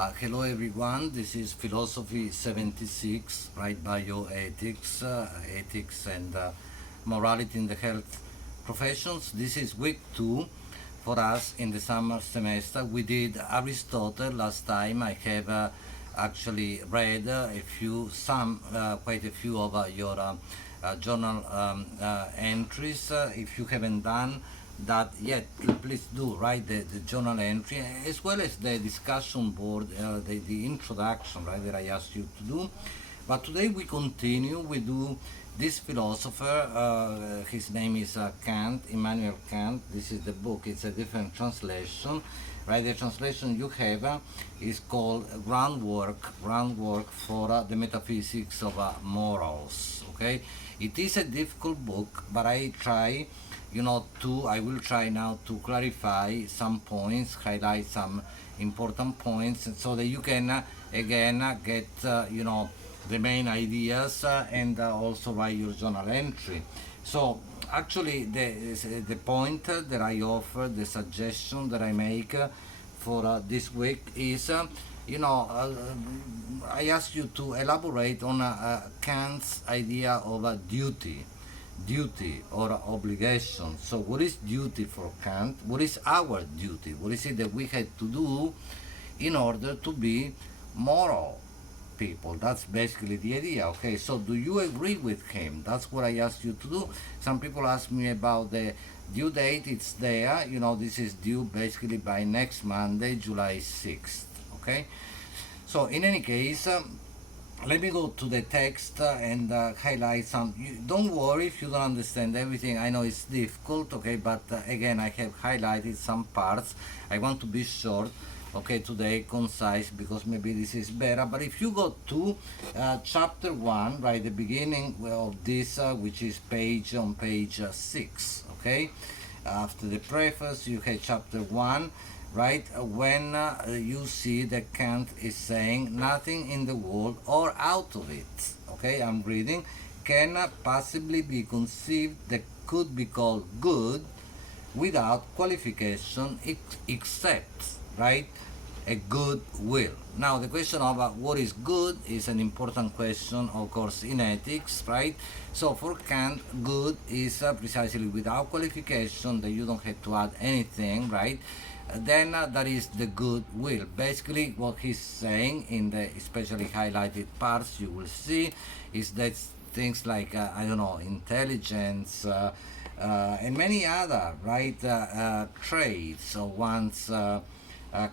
Hello everyone, this is Philosophy 76, right? Bioethics, ethics and morality in the health professions. This is week 2 for us in the summer semester. We did Aristotle last time. I have actually read quite a few of your journal entries. If you haven't done that yet, please do write the journal entry as well as the discussion board, the introduction, right, that I asked you to do. But today we continue. We do this philosopher. His name is Kant, Immanuel Kant. This is the book. It's a different translation, right? The translation you have is called Groundwork for the Metaphysics of Morals. Okay, it is a difficult book, but I will try now to clarify some points, highlight some important points, so that you can again get the main ideas and also write your journal entry. So actually, the point that I offer, the suggestion that I make for this week is, I ask you to elaborate on Kant's idea of a duty or obligation. So what is duty for Kant? What is our duty? What is it that we had to do in order to be moral people? That's basically the idea. Okay, so do you agree with him? That's what I asked you to do. Some people ask me about the due date. It's there. This is due basically by next Monday, July 6th. Okay, so in any case, let me go to the text and highlight some. Don't worry if you don't understand everything. I know it's difficult, okay, but again, I have highlighted some parts. I want to be short, okay, today, concise, because maybe this is better. But if you go to chapter 1, right, the beginning of this, which is page 6, okay, after the preface, you have chapter 1. Right, when you see that Kant is saying nothing in the world or out of it, okay, I'm reading, cannot possibly be conceived that could be called good without qualification except, right, a good will. Now the question of what is good is an important question, of course, in ethics, right? So for Kant, good is precisely without qualification, that you don't have to add anything, right? Then that is the good will. Basically what he's saying in the especially highlighted parts you will see is that things like intelligence and many other traits of one's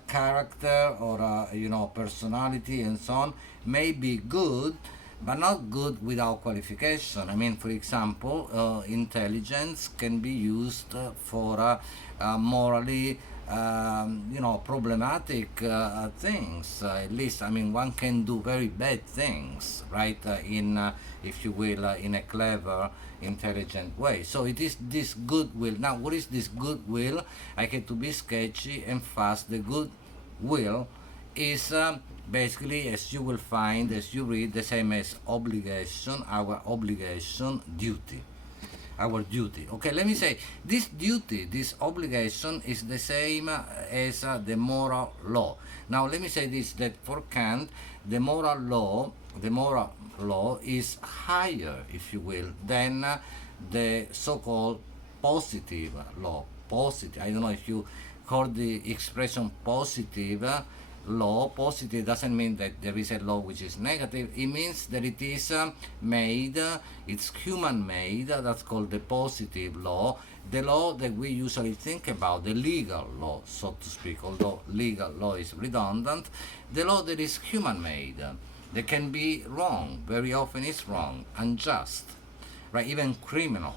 character or personality and so on may be good, but not good without qualification. I mean, for example, intelligence can be used for morally problematic things. At least, I mean, one can do very bad things, right? If you will, in a clever, intelligent way. So it is this goodwill. Now, what is this goodwill? I had to be sketchy and fast. The goodwill is basically, as you will find, as you read, the same as obligation, our obligation, duty. Our duty. Okay, let me say, this duty, this obligation is the same as the moral law. Now, let me say this, that for Kant, the moral law is higher, if you will, than the so-called positive law. Positive, I don't know if you heard the expression positive law. Positive doesn't mean that there is a law which is negative. It means that it is made, it's human made. That's called the positive law. The law that we usually think about, the legal law, so to speak, although legal law is redundant, the law that is human made, that can be wrong, very often is wrong, unjust, right, even criminal,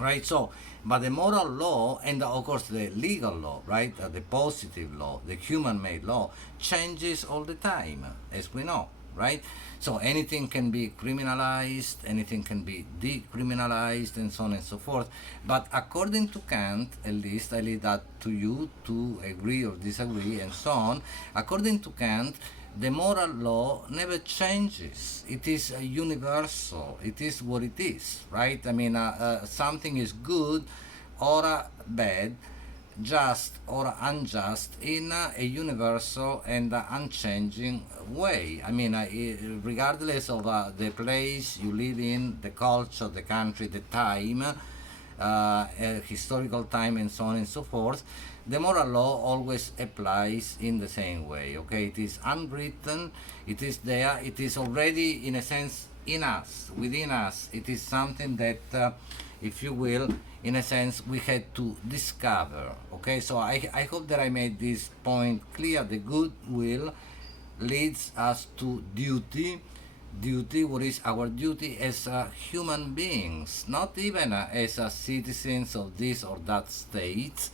right? So, but the moral law and of course the legal law, right, the positive law, the human-made law, changes all the time, as we know, right? So anything can be criminalized, anything can be decriminalized, and so on and so forth. But according to Kant, at least I leave that to you to agree or disagree and so on. According to Kant, the moral law never changes. It is universal. It is what it is, right? I mean, something is good or bad just or unjust in a universal and unchanging way. I mean, regardless of the place you live in, the culture, the country, the time, historical time, and so on and so forth, the moral law always applies in the same way. Okay, it is unwritten, it is there, it is already in a sense in us, within us. It is something that, if you will, in a sense, we had to discover. Okay, so I hope that I made this point clear. The goodwill leads us to duty. Duty, what is our duty as human beings, not even as citizens of this or that state,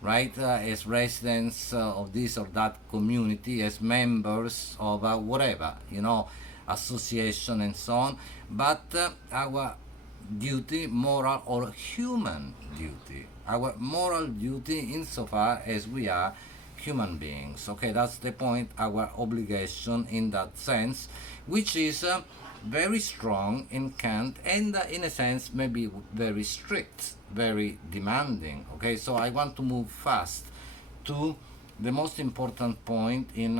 right? As residents of this or that community, as members of whatever, association and so on, but our duty, moral or human duty, our moral duty insofar as we are human beings. Okay, that's the point, our obligation in that sense, which is very strong in Kant and in a sense maybe very strict, very demanding. Okay, so I want to move fast to the most important point in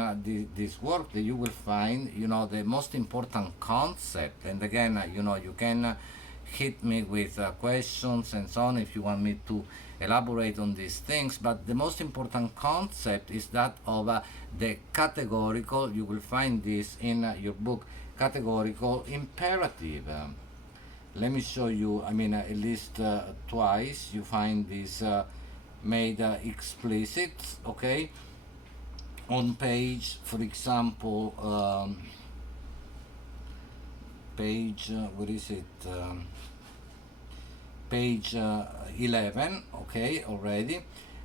this work that you will find, the most important concept. And again, you can hit me with questions and so on if you want me to elaborate on these things, but the most important concept is that of the categorical. You will find this in your book, Categorical Imperative. Let me show you, at least twice you find this made explicit. Okay, on page, for example, page what is it, page 11. Okay, already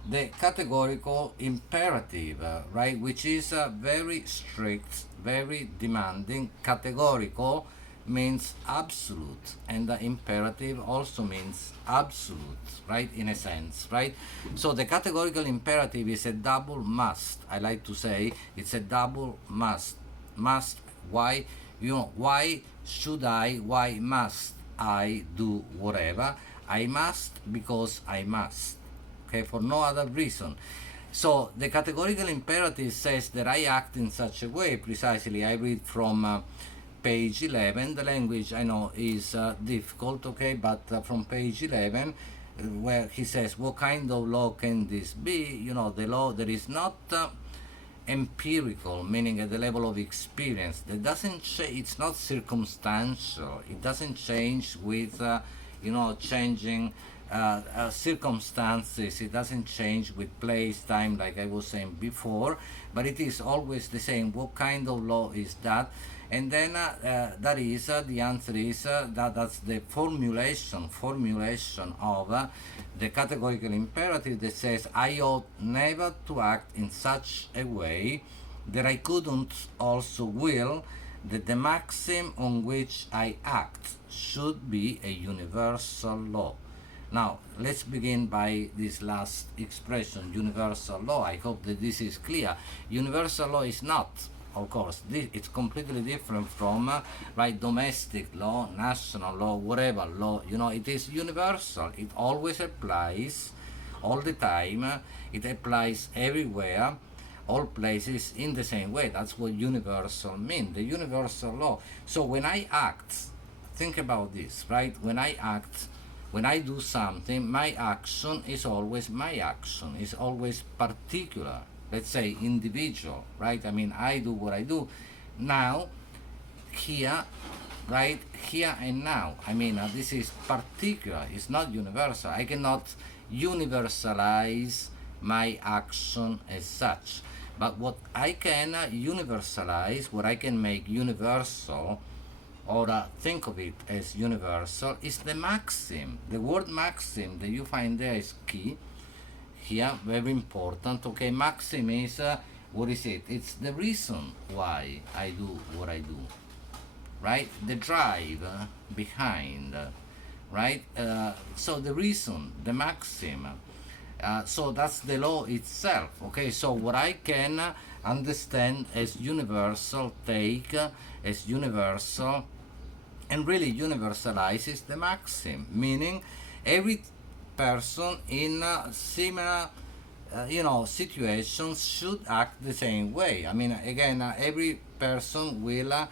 the categorical imperative, right, which is very strict, very demanding. Categorical means absolute, and the imperative also means absolute, right, in a sense, right? So the categorical imperative is a double must. I like to say it's a double must. Why? Why should why must I do whatever? I must because I must. Okay, for no other reason. So the categorical imperative says that I act in such a way. Precisely, I read from page 11. The language, I know, is difficult, okay, but from page 11, where he says, what kind of law can this be? The law that is not empirical, meaning at the level of experience, that doesn't it's not circumstantial, it doesn't change with changing circumstances, it doesn't change with place, time, like I was saying before, but it is always the same. What kind of law is that? And then that is the answer is that's the formulation of the categorical imperative that says I ought never to act in such a way that I couldn't also will that the maxim on which I act should be a universal law. Now, let's begin by this last expression, universal law. I hope that this is clear. Universal law is not, of course, it's completely different from domestic law, national law, whatever law. It is universal. It always applies all the time. It applies everywhere, all places, in the same way. That's what universal means, the universal law. So when I act, think about this, right? When I act, when I do something, my action is always my action, is always particular, let's say individual, right? I do what I do now, here, right? Here and now. This is particular, it's not universal. I cannot universalize my action as such. But what I can universalize, what I can make universal, or think of it as universal, is the maxim. The word maxim that you find there is key here, very important. Okay, maxim is what is it? It's the reason why I do what I do, right? The drive behind, right? So the reason, the maxim. So that's the law itself. Okay, so what I can understand as universal, take as universal, and really universalizes the maxim, meaning every person in similar situations should act the same way. I mean, again, every person will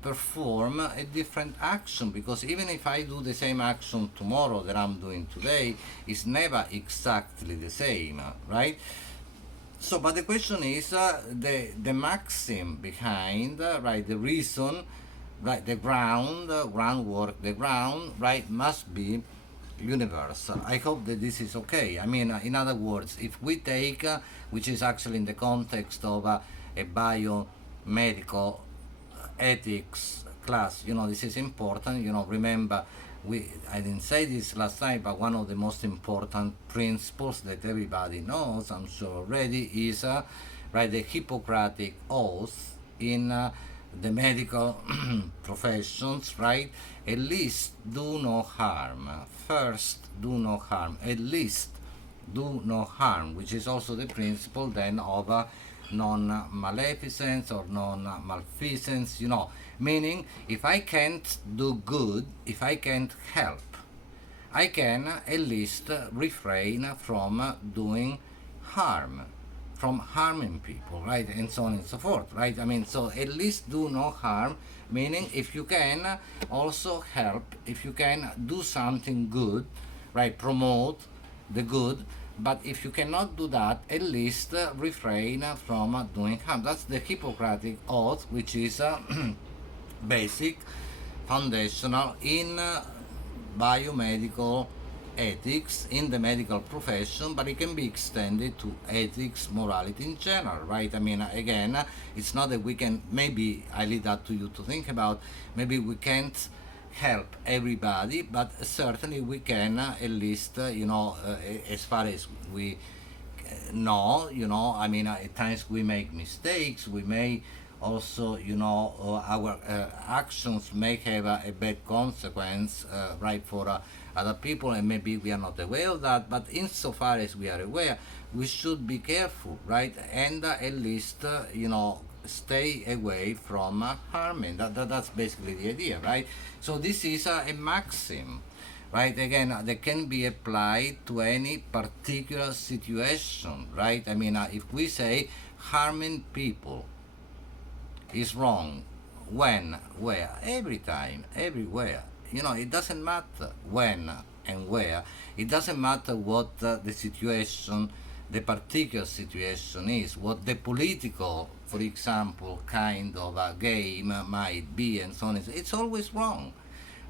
perform a different action, because even if I do the same action tomorrow that I'm doing today, it's never exactly the same, right? So, but the question is the maxim behind, right? The reason, right? The ground, groundwork, the ground, right? Must be universal. I hope that this is okay. I mean, in other words, if we take, which is actually in the context of a biomedical ethics class, this is important. Remember, I didn't say this last time, but one of the most important principles that everybody knows, I'm sure already, is right, the Hippocratic oath in the medical professions, right? At least do no harm. First, do no harm. At least do no harm, which is also the principle then of non-maleficence or non-malfeasance, meaning if I can't do good, if I can't help, I can at least refrain from doing harm, from harming people, right, and so on and so forth, right? I mean, so at least do no harm, meaning if you can also help, if you can do something good, right, promote the good, but if you cannot do that, at least refrain from doing harm. That's the Hippocratic oath, which is basic, foundational in biomedical ethics, in the medical profession, but it can be extended to ethics, morality in general, right? I mean, again, it's not that we can, maybe I leave that to you to think about, maybe we can't help everybody, but certainly we can at least, as far as we know, I mean, at times we make mistakes, we may also, our actions may have a bad consequence, right, for other people, and maybe we are not aware of that, but insofar as we are aware, we should be careful, right, and at least, stay away from harming. That's basically the idea, right? So this is a maxim, right? Again, that can be applied to any particular situation, right? I mean, if we say harming people is wrong, when, where, every time, everywhere, it doesn't matter when and where, it doesn't matter what the situation, the particular situation is, what the political, for example, kind of a game might be, and so on. It's always wrong,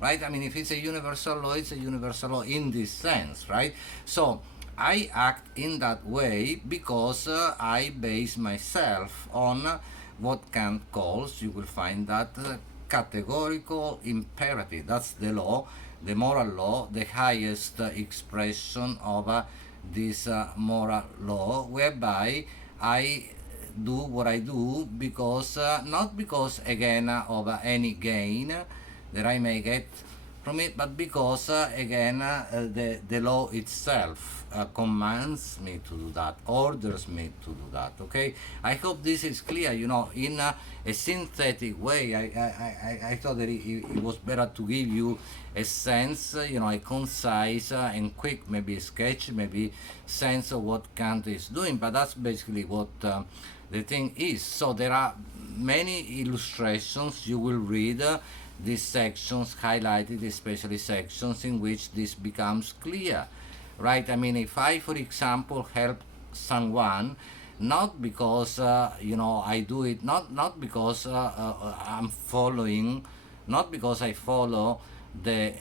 right? I mean, if it's a universal law, it's a universal law in this sense, right? So I act in that way because I base myself on what Kant calls, you will find that, categorical imperative. That's the law, the moral law, the highest expression of this moral law, whereby I do what I do because, not because again of any gain that I may get from it, but because again the law itself commands me to do that, orders me to do that. Okay, I hope this is clear. In a synthetic way, I thought that it was better to give you a sense, a concise and quick, maybe sketch, maybe sense of what Kant is doing. But that's basically what the thing is. So there are many illustrations. You will read these sections highlighted, especially sections in which this becomes clear, right? I mean, if I, for example, help someone, not because I do it, not because I'm following, not because I follow the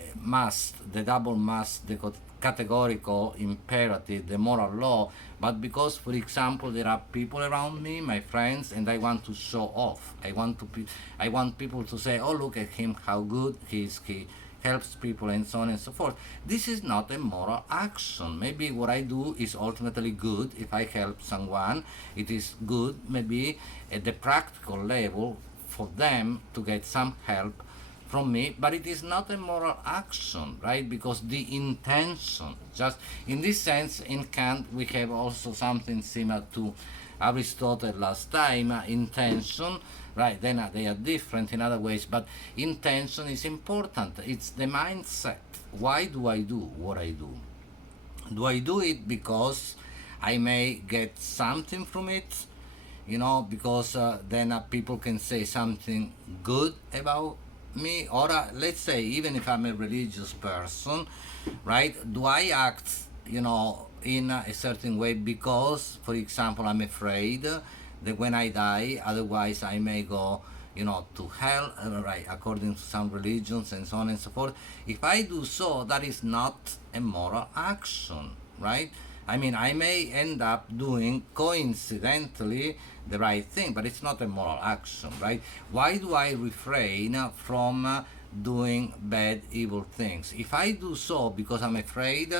double must, the categorical imperative, the moral law, but because, for example, there are people around me, my friends, and I want to show off. I want people to say, "Oh, look at him, how good he is. He helps people," and so on and so forth. This is not a moral action. Maybe what I do is ultimately good. If I help someone, it is good, maybe at the practical level, for them to get some help from me, but it is not a moral action, right? Because the intention, just in this sense, in Kant, we have also something similar to Aristotle last time, intention, right? Then they are different in other ways, but intention is important. It's the mindset. Why do I do what I do? Do I do it because I may get something from it? Because then people can say something good about me, or let's say, even if I'm a religious person, right? Do I act, in a certain way because, for example, I'm afraid that when I die, otherwise I may go, to hell, right? According to some religions and so on and so forth. If I do so, that is not a moral action, right? I mean, I may end up doing coincidentally the right thing, but it's not a moral action, right? Why do I refrain from doing bad, evil things? If I do so because I'm afraid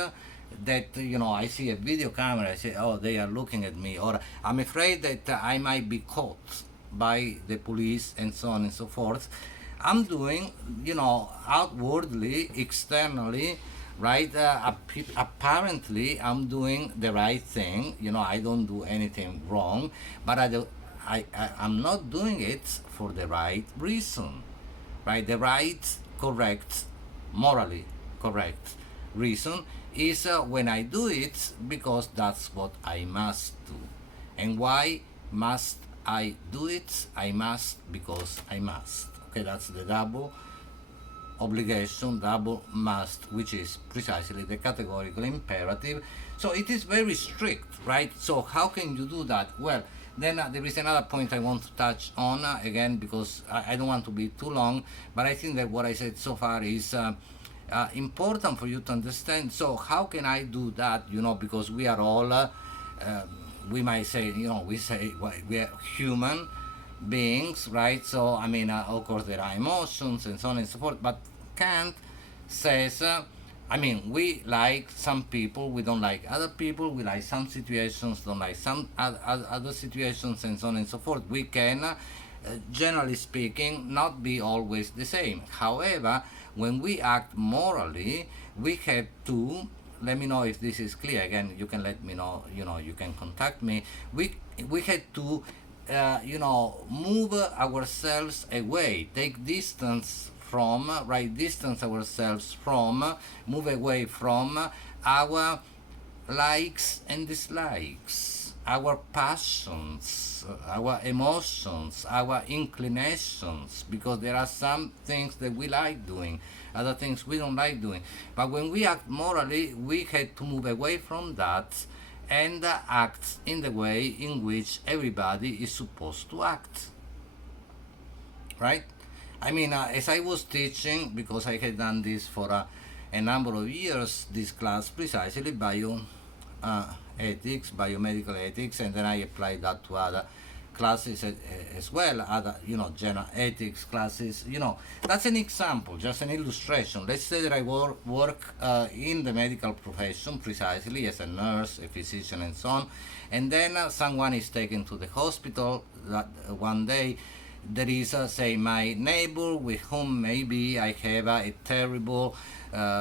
that, I see a video camera, I say, oh, they are looking at me, or I'm afraid that I might be caught by the police and so on and so forth, I'm doing, outwardly, externally, right? Apparently, I'm doing the right thing. I don't do anything wrong, but I'm not doing it for the right reason, right? The right, correct, morally correct reason is when I do it because that's what I must do. And why must I do it? I must because I must. Okay, that's the double obligation, double must, which is precisely the categorical imperative. So it is very strict, right? So how can you do that? Well, then there is another point I want to touch on again, because I don't want to be too long, but I think that what I said so far is important for you to understand. So how can I do that? Because we are all, we might say, we say we are human beings, right? So I mean, of course there are emotions and so on and so forth, but Kant says, we like some people, we don't like other people, we like some situations, don't like some other situations, and so on and so forth. We can, generally speaking, not be always the same. However, when we act morally, we have to, let me know if this is clear. Again, you can let me know, you can contact me. We had to move ourselves away, take distance from, right, distance ourselves from, move away from our likes and dislikes, our passions, our emotions, our inclinations, because there are some things that we like doing, other things we don't like doing. But when we act morally, we had to move away from that and act in the way in which everybody is supposed to act, right? As I was teaching, because I had done this for a number of years, this class precisely, ethics, biomedical ethics, and then I applied that to other classes as well, other, general ethics classes. That's an example, just an illustration. Let's say that I work in the medical profession, precisely as a nurse, a physician, and so on, and then someone is taken to the hospital that one day. There is, say, my neighbor with whom maybe I have a terrible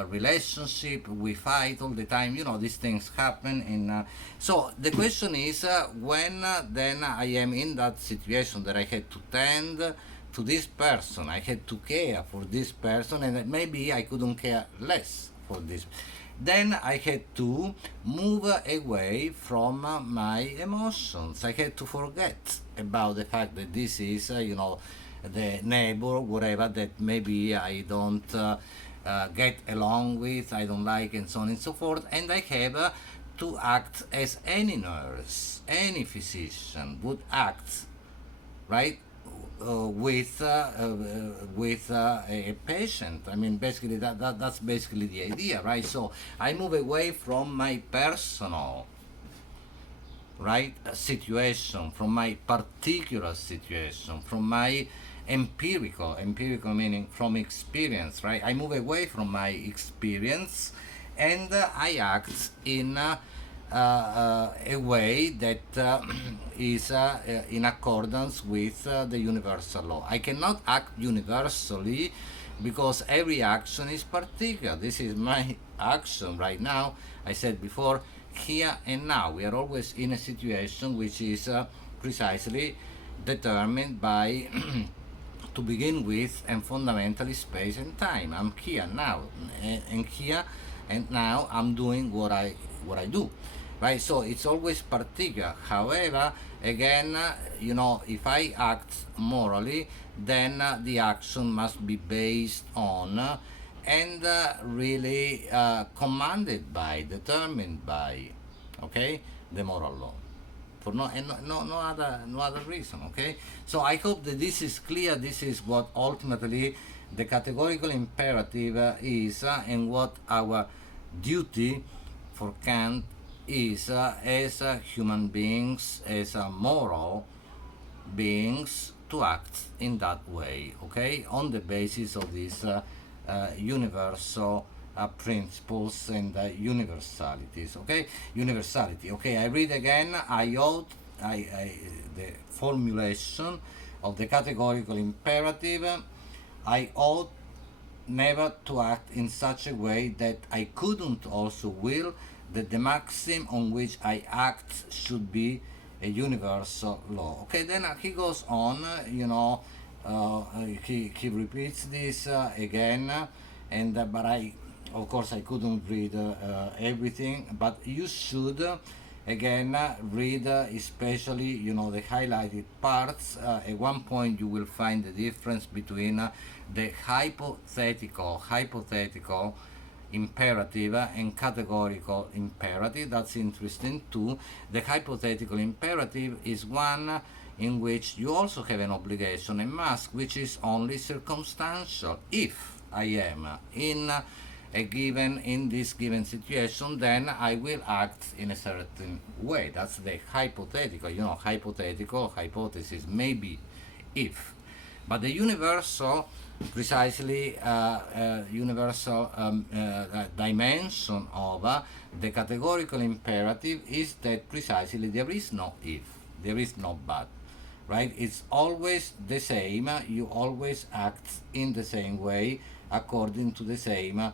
relationship. We fight all the time. These things happen. So the question is, when then I am in that situation that I had to tend to this person, I had to care for this person, and maybe I couldn't care less for this. Then I had to move away from my emotions. I had to forget about the fact that this is, the neighbor, whatever, that maybe I don't get along with, I don't like, and so on and so forth. And I have to act as any nurse, any physician would act, right? With a patient. Basically that's basically the idea, right? So I move away from my personal, right, situation, from my particular situation, from my empirical meaning from experience, right? I move away from my experience and I act in a way that is in accordance with the universal law. I cannot act universally because every action is particular. This is my action right now. I said before, here and now. We are always in a situation which is precisely determined by to begin with, and fundamentally space and time. I'm here now, and here and now I'm doing what I do, right? So it's always particular. However, again, if I act morally, then the action must be based on and really commanded by, determined by, okay, the moral law, for no other reason. Okay, so I hope that this is clear. This is what ultimately the categorical imperative is, and what our duty for Kant is, as human beings, as moral beings, to act in that way, okay, on the basis of these universal principles and universalities, okay, universality. Okay, I read again. The formulation of the categorical imperative: I ought never to act in such a way that I couldn't also will that the maxim on which I act should be a universal law. Okay, then he goes on, he repeats this again, and but of course I couldn't read everything, but you should again read especially the highlighted parts. At one point you will find the difference between the hypothetical imperative and categorical imperative. That's interesting too. The hypothetical imperative is one in which you also have an obligation, a must, which is only circumstantial. If I am in this given situation, then I will act in a certain way. That's the hypothetical. Hypothetical hypothesis, maybe, if. But the universal, precisely universal dimension of the categorical imperative is that precisely there is no if, there is no but, right? It's always the same. You always act in the same way according to the same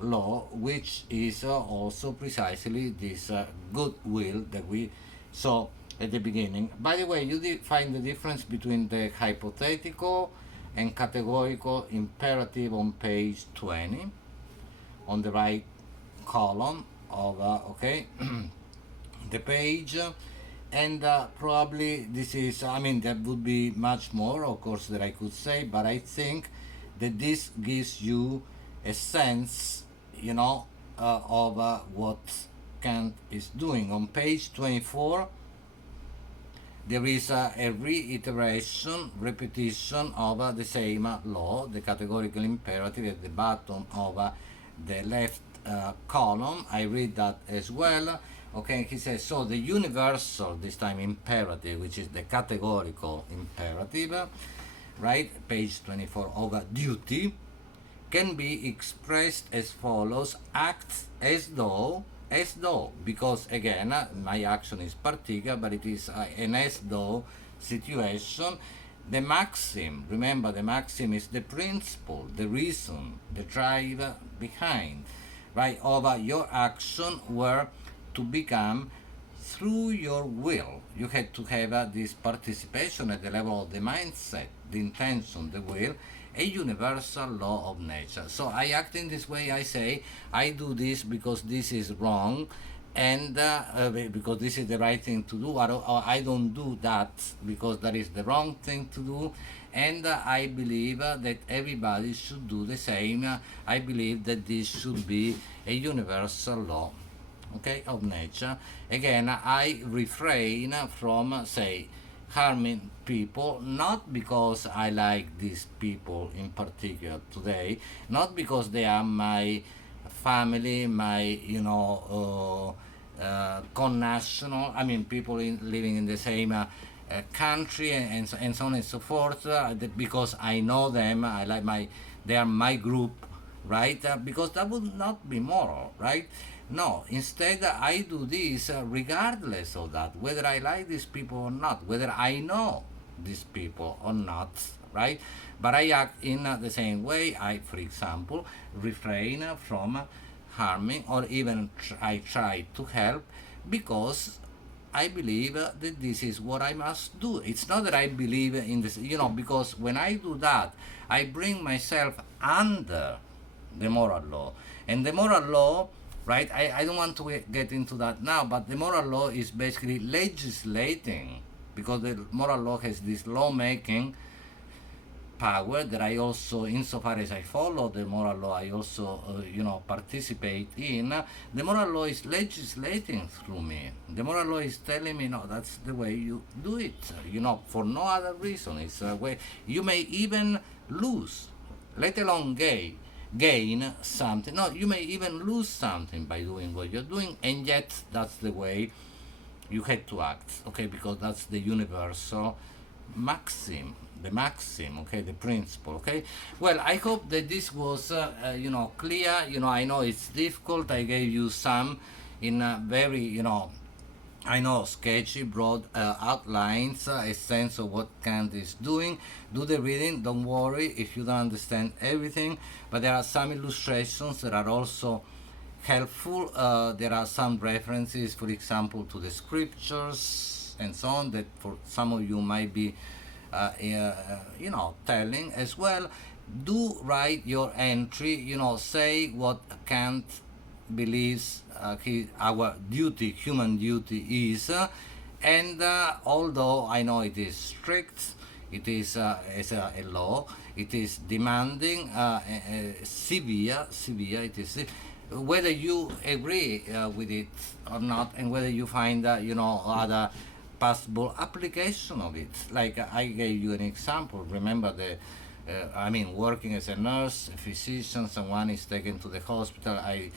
law, which is also precisely this goodwill that we saw at the beginning. By the way, you find the difference between the hypothetical and categorical imperative on page 20, on the right column of the page. And probably this is, there would be much more, of course, that I could say, but I think that this gives you a sense, of what Kant is doing. On page 24, there is a reiteration, repetition of the same law, the categorical imperative, at the bottom of the left column. I read that as well. Okay, he says, so the universal, this time imperative, which is the categorical imperative, right, page 24, of duty, can be expressed as follows: act as though, because again, my action is particular, but it is an as though situation. The maxim, remember, the maxim is the principle, the reason, the drive behind, right, of your action were to become through your will. You had to have this participation at the level of the mindset, the intention, the will, a universal law of nature. So I act in this way. I say, I do this because this is wrong, and because this is the right thing to do, or I don't do that because that is the wrong thing to do, and I believe that everybody should do the same. I believe that this should be a universal law, okay, of nature. Again, I refrain from, say, harming people, not because I like these people in particular today, not because they are my family, my connational, people living in the same country, and so on and so forth, because I know them, they are my group, right? Because that would not be moral, right? No, instead I do this regardless of that, whether I like these people or not, whether I know these people or not, right? But I act in the same way. I, for example, refrain from harming, or even I try to help, because I believe that this is what I must do. It's not that I believe in this, because when I do that, I bring myself under the moral law. And the moral law, right, I don't want to get into that now, but the moral law is basically legislating, because the moral law has this lawmaking power that I also, insofar as I follow the moral law, I also, participate in. The moral law is legislating through me. The moral law is telling me, no, that's the way you do it, for no other reason. It's a way you may even lose, let alone gain something. No, you may even lose something by doing what you're doing, and yet that's the way you had to act, okay, because that's the universal maxim, okay, the principle, okay. Well, I hope that this was clear. I know it's difficult. I gave you some in very I know, sketchy, broad outlines, a sense of what Kant is doing. Do the reading, don't worry if you don't understand everything, but there are some illustrations that are also helpful. There are some references, for example, to the scriptures and so on, that for some of you might be telling as well. Do write your entry, say what Kant believes our duty, human duty is, and although I know it is strict, it is as a law, it is demanding, severe, it is, whether you agree with it or not, and whether you find other possible application of it. Like I gave you an example. Remember working as a nurse, a physician, someone is taken to the hospital. I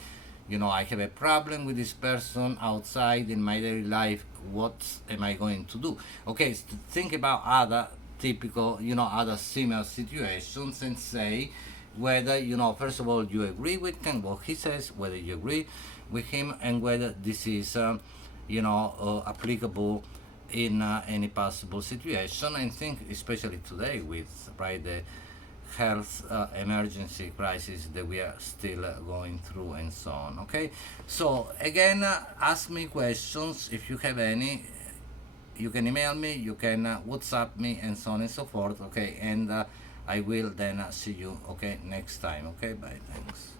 have a problem with this person outside in my daily life. What am I going to do? Okay, so think about other typical, other similar situations, and say whether, first of all, you agree with Kant, what he says, whether you agree with him, and whether this is, applicable in any possible situation. And think, especially today with the health emergency crisis that we are still going through, and so on. Okay, so again, ask me questions if you have any. You can email me, you can WhatsApp me, and so on and so forth. Okay, and I will then see you next time. Okay, bye, thanks.